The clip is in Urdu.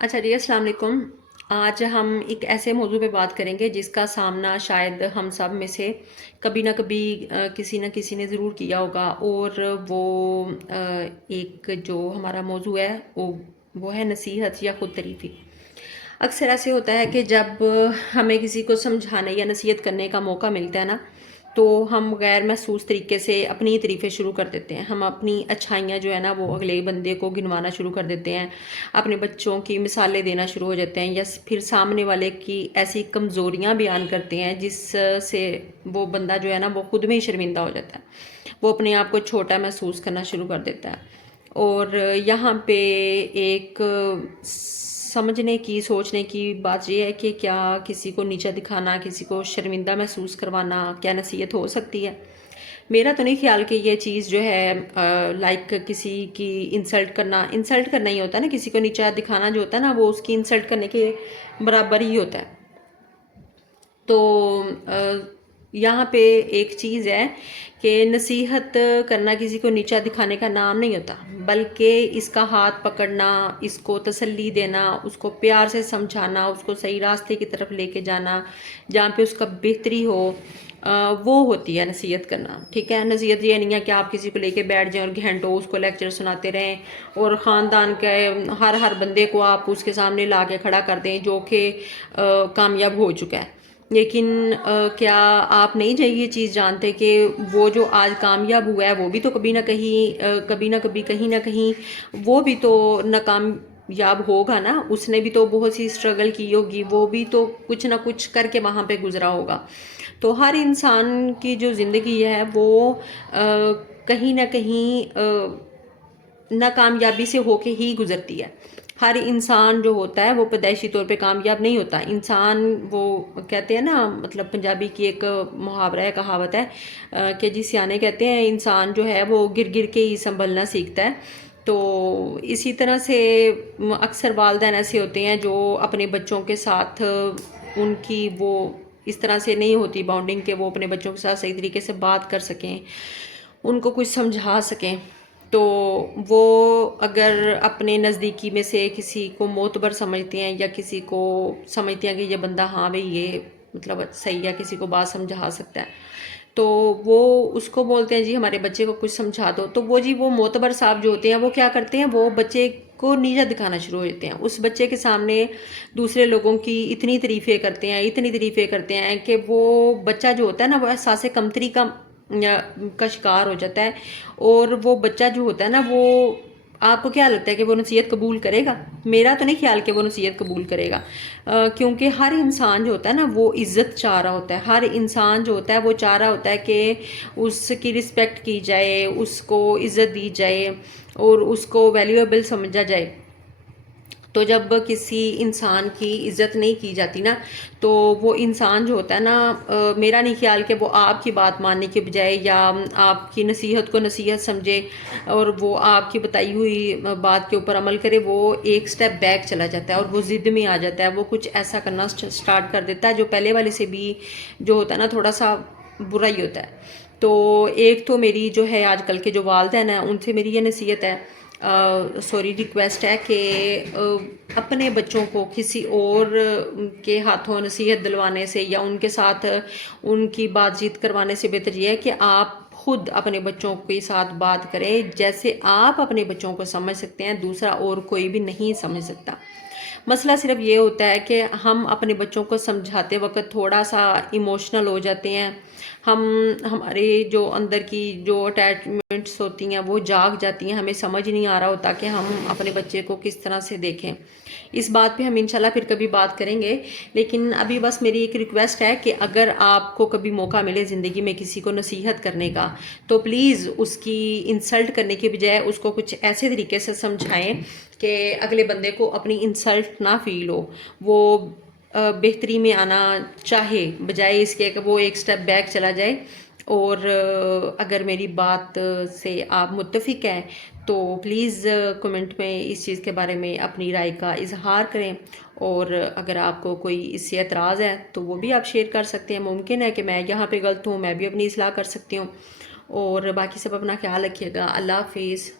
اچھا جی، السلام علیکم۔ آج ہم ایک ایسے موضوع پہ بات کریں گے جس کا سامنا شاید ہم سب میں سے کبھی نہ کبھی کسی نہ کسی نے ضرور کیا ہوگا، اور وہ ایک جو ہمارا موضوع ہے وہ ہے نصیحت یا خود تعریفی۔ اکثر ایسے ہوتا ہے کہ جب ہمیں کسی کو سمجھانے یا نصیحت کرنے کا موقع ملتا ہے نا، تو ہم غیر محسوس طریقے سے اپنی تعریفیں شروع کر دیتے ہیں۔ ہم اپنی اچھائیاں جو ہے نا وہ اگلے بندے کو گنوانا شروع کر دیتے ہیں، اپنے بچوں کی مثالیں دینا شروع ہو جاتے ہیں، یا پھر سامنے والے کی ایسی کمزوریاں بیان کرتے ہیں جس سے وہ بندہ جو ہے نا وہ خود میں ہی شرمندہ ہو جاتا ہے، وہ اپنے آپ کو چھوٹا محسوس کرنا شروع کر دیتا ہے۔ اور یہاں پہ ایک سمجھنے کی سوچنے کی بات یہ ہے کہ کیا کسی کو نیچا دکھانا، کسی کو شرمندہ محسوس کروانا کیا نصیحت ہو سکتی ہے؟ میرا تو نہیں خیال کہ یہ چیز جو ہے لائک کسی کی انسلٹ کرنا ہی ہوتا ہے نا، کسی کو نیچا دکھانا جو ہوتا ہے نا وہ اس کی انسلٹ کرنے کے برابر ہی ہوتا ہے۔ تو یہاں پہ ایک چیز ہے کہ نصیحت کرنا کسی کو نیچا دکھانے کا نام نہیں ہوتا، بلکہ اس کا ہاتھ پکڑنا، اس کو تسلی دینا، اس کو پیار سے سمجھانا، اس کو صحیح راستے کی طرف لے کے جانا جہاں پہ اس کا بہتری ہو، وہ ہوتی ہے نصیحت کرنا۔ ٹھیک ہے، نصیحت یہ نہیں ہے کہ آپ کسی کو لے کے بیٹھ جائیں اور گھنٹوں اس کو لیکچر سناتے رہیں، اور خاندان کے ہر بندے کو آپ اس کے سامنے لا کے کھڑا کر دیں جو کہ کامیاب ہو چکا ہے۔ لیکن کیا آپ نہیں یہ چیز جانتے کہ وہ جو آج کامیاب ہوا ہے وہ بھی تو کبھی نہ کبھی کہیں نہ کہیں وہ بھی تو ناکامیاب ہوگا نا، اس نے بھی تو بہت سی اسٹرگل کی ہوگی، وہ بھی تو کچھ نہ کچھ کر کے وہاں پہ گزرا ہوگا۔ تو ہر انسان کی جو زندگی ہے وہ کہیں نہ کہیں ناکامیابی سے ہو کے ہی گزرتی ہے۔ ہر انسان جو ہوتا ہے وہ پیدائشی طور پہ کامیاب نہیں ہوتا۔ انسان وہ کہتے ہیں نا، مطلب پنجابی کی ایک محاورہ ہے، کہاوت ہے کہ جی سیانے کہتے ہیں انسان جو ہے وہ گر گر کے ہی سنبھلنا سیکھتا ہے۔ تو اسی طرح سے اکثر والدین ایسے ہوتے ہیں جو اپنے بچوں کے ساتھ ان کی وہ اس طرح سے نہیں ہوتی باؤنڈنگ کہ وہ اپنے بچوں کے ساتھ صحیح طریقے سے بات کر سکیں، ان کو کچھ سمجھا سکیں۔ تو وہ اگر اپنے نزدیکی میں سے کسی کو معتبر سمجھتے ہیں یا کسی کو سمجھتے ہیں کہ یہ بندہ ہاں بھئی یہ مطلب صحیح ہے، کسی کو بات سمجھا سکتا ہے، تو وہ اس کو بولتے ہیں جی ہمارے بچے کو کچھ سمجھا دو، تو وہ جی وہ معتبر صاحب جو ہوتے ہیں وہ کیا کرتے ہیں، وہ بچے کو نیچا دکھانا شروع ہو جاتے ہیں، اس بچے کے سامنے دوسرے لوگوں کی اتنی تعریفیں کرتے ہیں کہ وہ بچہ جو ہوتا ہے نا وہ احساس کمتری کا شکار ہو جاتا ہے، اور وہ بچہ جو ہوتا ہے نا وہ آپ کو کیا لگتا ہے کہ وہ نصیحت قبول کرے گا؟ میرا تو نہیں خیال کہ وہ نصیحت قبول کرے گا، کیونکہ ہر انسان جو ہوتا ہے نا وہ عزت چاہ رہا ہوتا ہے، ہر انسان جو ہوتا ہے وہ چاہ رہا ہوتا ہے کہ اس کی رسپیکٹ کی جائے، اس کو عزت دی جائے اور اس کو ویلیویبل سمجھا جائے۔ تو جب کسی انسان کی عزت نہیں کی جاتی نا، تو وہ انسان جو ہوتا ہے نا میرا نہیں خیال کہ وہ آپ کی بات ماننے کے بجائے یا آپ کی نصیحت کو نصیحت سمجھے اور وہ آپ کی بتائی ہوئی بات کے اوپر عمل کرے، وہ ایک سٹیپ بیک چلا جاتا ہے اور وہ ضد میں آ جاتا ہے، وہ کچھ ایسا کرنا سٹارٹ کر دیتا ہے جو پہلے والے سے بھی جو ہوتا ہے نا تھوڑا سا برا ہی ہوتا ہے۔ تو ایک تو میری جو ہے آج کل کے جو والدین ہیں ان سے میری یہ نصیحت ہے، ریکویسٹ ہے کہ اپنے بچوں کو کسی اور کے ہاتھوں نصیحت دلوانے سے یا ان کے ساتھ ان کی بات چیت کروانے سے بہتر یہ ہے کہ آپ خود اپنے بچوں کے ساتھ بات کریں، جیسے آپ اپنے بچوں کو سمجھ سکتے ہیں دوسرا اور کوئی بھی نہیں سمجھ سکتا۔ مسئلہ صرف یہ ہوتا ہے کہ ہم اپنے بچوں کو سمجھاتے وقت تھوڑا سا ایموشنل ہو جاتے ہیں، ہمارے جو اندر کی جو اٹیچمنٹس ہوتی ہیں وہ جاگ جاتی ہیں، ہمیں سمجھ نہیں آ رہا ہوتا کہ ہم اپنے بچے کو کس طرح سے دیکھیں۔ اس بات پہ ہم انشاءاللہ پھر کبھی بات کریں گے، لیکن ابھی بس میری ایک ریکویسٹ ہے کہ اگر آپ کو کبھی موقع ملے زندگی میں کسی کو نصیحت کرنے کا، تو پلیز اس کی انسلٹ کرنے کے بجائے اس کو کچھ ایسے طریقے سے سمجھائیں کہ اگلے بندے کو اپنی انسلٹ نہ فیل ہو، وہ بہتری میں آنا چاہے، بجائے اس کے کہ وہ ایک سٹیپ بیک چلا جائے۔ اور اگر میری بات سے آپ متفق ہیں تو پلیز کمنٹ میں اس چیز کے بارے میں اپنی رائے کا اظہار کریں، اور اگر آپ کو کوئی اس سے اعتراض ہے تو وہ بھی آپ شیئر کر سکتے ہیں۔ ممکن ہے کہ میں یہاں پہ غلط ہوں، میں بھی اپنی اصلاح کر سکتی ہوں، اور باقی سب اپنا خیال رکھیے گا۔ اللہ حافظ۔